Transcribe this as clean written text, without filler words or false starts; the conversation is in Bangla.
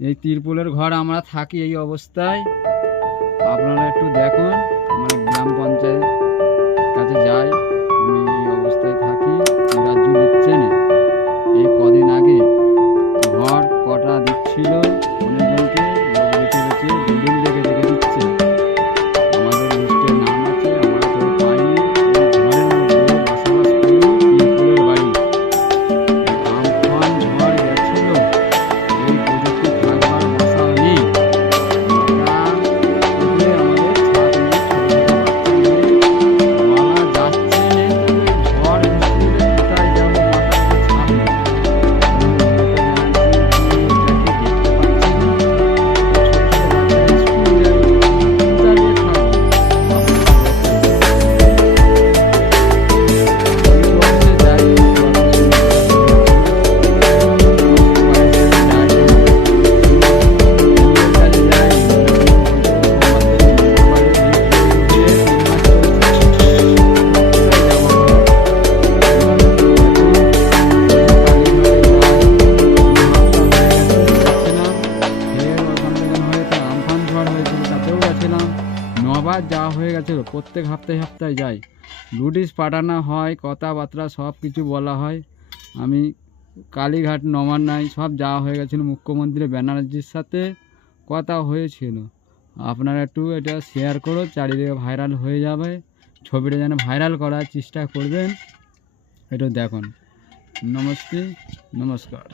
এই তিরপলের ঘর আমরা থাকি এই অবস্থায়। আপনারা একটু দেখুন, আমার গ্রাম পঞ্চায়েত কাছে যাই, আমি এই অবস্থায় থাকি। রাজ্য দিচ্ছে না, এই কদিন আগে ঘর কটা দিচ্ছিল অনেকজনকে, লোক বেছে বেছে বিল্ডিং দেখে দেখে দিচ্ছে। আমাদের লিস্টে নাম আছে, আমরা কেউ পাইনি। এই ঘরের মধ্যে বসবাস করি, তিরপলের বাড়ি। আমফান ঝড় গেছিল, এই প্রযুক্তি থাকবার ভাষা নেই। ওটা উঠলে আমাদের ছাদ নিয়ে ছোট ছোট বাচ্চা নিয়ে বলা যাচ্ছে না, কিন্তু এই ঝড় বৃষ্টি হলে কোথায় যাবো, মাথার উপরে ছাদ নেই। নবার যাওয়া হয়ে গেছিলো, প্রত্যেক হপ্তায় হপ্তায় যাই, নোটিশ পাঠানো হয়, কথাবার্তা সব কিছু বলা হয়। আমি কালীঘাট নবান্নায় সব যাওয়া হয়ে গেছিলো, মুখ্যমন্ত্রী ব্যানার্জির সাথে কথা হয়েছিল। আপনারা একটু এটা শেয়ার করো, চারিদিকে ভাইরাল হয়ে যাবে, ছবিটা যেন ভাইরাল করার চেষ্টা করবেন। এটা দেখুন। নমস্কার।